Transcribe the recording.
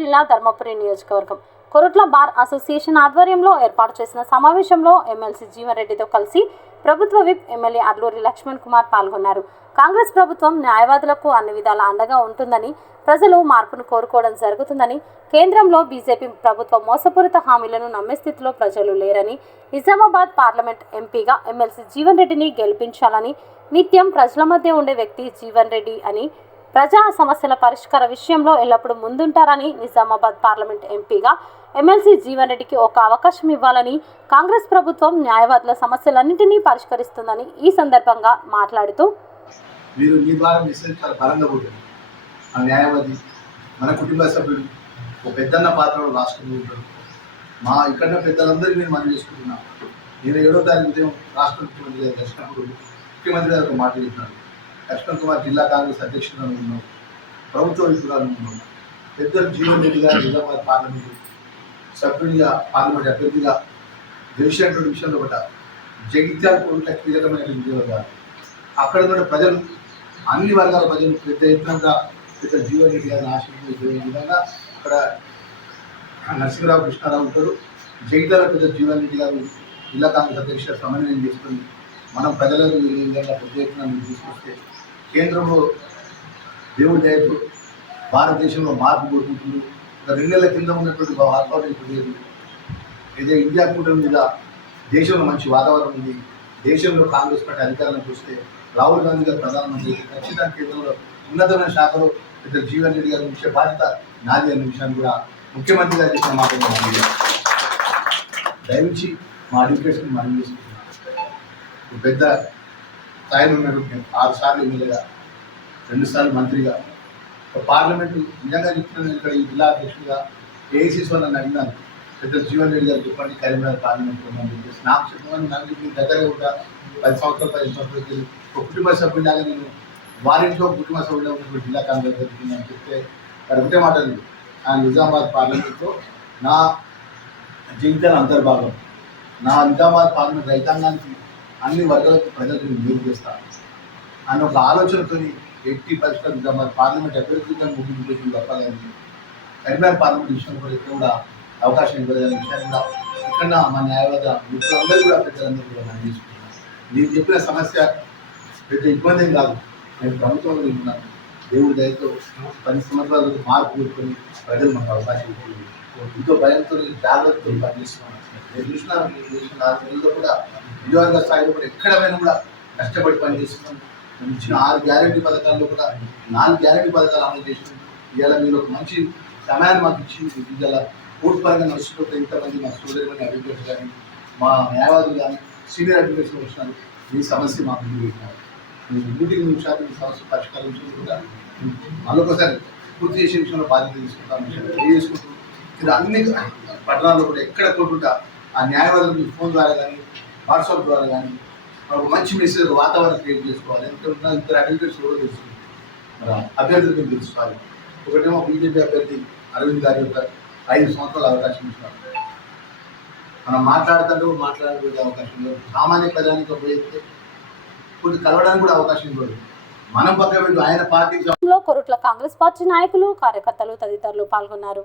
జిల్లా ధర్మపురి నియోజకవర్గం Korutla bar association ఆధ్వర్యంలో ఏర్పాటు చేసిన సమావేశంలో ఎమ్మెల్సీ జీవన్ రెడ్డితో కలిసి ప్రభుత్వ విప్ ఎమ్మెల్యే అల్లూరి లక్ష్మణ్ కుమార్ పాల్గొన్నారు. కాంగ్రెస్ ప్రభుత్వం న్యాయవాదులకు అన్ని విధాల అండగా ఉంటుందని, ప్రజలు మార్పును కోరుకోవడం జరుగుతుందని, కేంద్రంలో బీజేపీ ప్రభుత్వ మోసపూరిత హామీలను నమ్మే స్థితిలో ప్రజలు లేరని, నిజామాబాద్ పార్లమెంట్ ఎంపీగా ఎమ్మెల్సీ జీవన్ రెడ్డిని గెలిపించాలని, నిత్యం ప్రజల మధ్య ఉండే వ్యక్తి జీవన్ రెడ్డి అని, ప్రజా సమస్యల పరిష్కార విషయంలో ఎల్లప్పుడూ ముందుంటారని, నిజామాబాద్ పార్లమెంట్ ఎంపీగా ఎమ్మెల్సీ జీవన్ రెడ్డికి ఒక అవకాశం ఇవ్వాలని, కాంగ్రెస్ ప్రభుత్వం న్యాయవాదుల సమస్యలన్నింటినీ పరిష్కరిస్తుందని ఈ సందర్భంగా మాట్లాడుతూ, మీరు మీ ద్వారా మెసేజ్ చాలా బలంగా పోతుంది. ఆ న్యాయవాది మన కుటుంబ సభ్యుడు ఒక పెద్దన్న పాత్రలో రాష్ట్రంలో ఉంటాడు. మా ఇక్కడ పెద్దలందరికీ నేను మనం చేసుకుంటున్నా. నేను 7వ తారీఖు ఉదయం రాష్ట్ర ముఖ్యమంత్రి గారు కలిసినప్పుడు ముఖ్యమంత్రి గారు ఒక మాట చెప్పినారు. లక్ష్మణ్ కుమార్ జిల్లా కాంగ్రెస్ అధ్యక్షుడుగా ఉన్నాం, ప్రభుత్వ విపుగా ఉన్నాం. పెద్దలు జీవన్ రెడ్డి గారు నిజామాబాద్ పార్లమెంటు సభ్యుడిగా, పార్లమెంట్ అభ్యర్థిగా గెలిచినటువంటి విషయంలో ఒకట జగిత్యాల కోట కీలకమైన విజయవాడ. అక్కడ ఉన్న ప్రజలు, అన్ని వర్గాల ప్రజలు పెద్ద ఎత్తున పెద్ద జీవన్ రెడ్డి గారిని ఆశీర్వదించే విధంగా అక్కడ నరసింహరావు కృష్ణారావు ఉంటారు. జగిత్యాల పెద్ద జీవన్ రెడ్డి గారు జిల్లా కాంగ్రెస్ అధ్యక్షుడు సమన్వయం చేసుకుని మనం ప్రజలకు ఈ విధంగా పెద్ద ఎత్తున తీసుకొస్తే కేంద్రంలో దేవుడి దయతో భారతదేశంలో మార్పు కోరుకుంటుంది. ఒక 2 నెలల కింద ఉన్నటువంటి వాతావరణం ఇప్పుడు లేదు. ఇదే ఇండియా కూటమి మీద దేశంలో మంచి వాతావరణం ఉంది. దేశంలో కాంగ్రెస్ పార్టీ అధికారంలోకి వస్తే రాహుల్ గాంధీ గారు ప్రధానమంత్రి, ఖచ్చితంగా కేంద్రంలో ఉన్నతమైన శాఖలో పెద్ద జీవన్ రెడ్డి గారి ముఖ్య బాధ్యత నాది అనే విషయాన్ని కూడా ముఖ్యమంత్రి గారు చెప్పిన మాట దయవించి మా అడ్వకేట్స్ని మనం చేసుకుంటున్నాం. పెద్ద స్థాయిలో ఉన్నటువంటి 6 సార్లు ఎమ్మెల్యేగా, 2 సార్లు మంత్రిగా, పార్లమెంటు నిజంగా చెప్తున్నాను. ఇక్కడ ఈ జిల్లా అధ్యక్షుడిగా ఏఐసీసీ వాళ్ళని అడిగినాను, పెద్ద జీవన్ రెడ్డి గారు చెప్పండి కరీంనగర్ పార్లమెంట్ ఉందని చెప్పేసి. నాకు చెప్పమని నాకు దగ్గరగా కూడా 10 సంవత్సరాలు 15 సంవత్సరాలకి ఒక కుటుంబ సభ్యులాగా నేను వారింట్లో కుటుంబ సభ్యులు ఉన్నటువంటి జిల్లా కాంగ్రెస్ జరుగుతుందని చెప్తే అది ఒకటే మాట లేదు. ఆ నిజామాబాద్ పార్లమెంట్లో నా జీవితాల అంతర్భాగం, నా నిజామాబాద్ పార్లమెంట్ రైతాంగానికి అన్ని వర్గాలకు ప్రజలకు నేను మేలు చేస్తాను అన్న ఒక ఆలోచనతో 80% నిజామాబాద్ పార్లమెంట్ అభ్యర్థిగా ముగింపు పెట్టింది తప్ప కానీ కరీంనగర్ పార్లమెంట్ విషయం కూడా ఎక్కడ కూడా అవకాశం ఇవ్వలేదనే విషయాన్ని కూడా ఇక్కడ మా న్యాయవాద మిత్రులందరూ కూడా పెద్దలందరూ కూడా మనం తీసుకుంటున్నాం. నేను చెప్పిన సమస్య పెద్ద ఇబ్బంది ఏం కాదు. నేను ప్రభుత్వంలో ఉన్నాను. దేవుడి దయతో 10 సంవత్సరాలకు మార్పు కోరుకొని ప్రజలు మాకు అవకాశం ఇవ్వాలి. ఎంతో భయంతో జాగ్రత్తతో పనిచేస్తున్నాను. నేను చూసిన 4 నెలల్లో కూడా నియోజక స్థాయిలో కూడా ఎక్కడైనా కూడా కష్టపడి పనిచేస్తున్నాను. నేను ఇచ్చిన 6 గ్యారెంటీ పథకాల్లో కూడా 4 గ్యారెంటీ పథకాలు అమలు చేసినాం. ఇవాళ మీరు ఒక మంచి సమయాన్ని మాకు ఇచ్చింది. ఇవాళ కోర్టు పరంగా నడుచుకుంటే ఇంతమంది మా సోదరులని అడ్వకేట్స్ కానీ, మా న్యాయవాదులు కానీ, సీనియర్ అడ్వకేట్స్ వచ్చినారు. ఈ సమస్య మాకు ముందు పెట్టినారు. 100% ఈ సమస్య పరిష్కరించడం కూడా మళ్ళొకసారి పూర్తి చేసే విషయంలో బాధ్యత తీసుకుంటాను తెలియజేసుకుంటూ, ఇది అన్ని పట్టణాల్లో కూడా ఎక్కడ కొట్టుకుంటా ఆ న్యాయవాదులకు ఫోన్ ద్వారా కానీ, వాట్సాప్ ద్వారా కానీ ఒక మంచి మెసేజ్ వాతావరణం క్రియేట్ చేసుకోవాలి. ఎందుకంటే 2 అడ్వకేట్స్ కూడా తెలుస్తుంది, మరి అభ్యర్థులకు తెలుసుకోవాలి. ఒకటేమో బీజేపీ అభ్యర్థి అరవింద్ గారి యొక్క 5 సంవత్సరాల అవకాశం ఇస్తున్నారు. మనం మాట్లాడేందుకు అవకాశం లేదు. సామాన్య ప్రజానికి పోయితే కొంచెం కలవడానికి కూడా అవకాశం ఇవ్వదు. మనం పక్క ఆయన పార్టీకి కొరుట్ల కాంగ్రెస్ పార్టీ నాయకులు, కార్యకర్తలు తదితరులు పాల్గొన్నారు.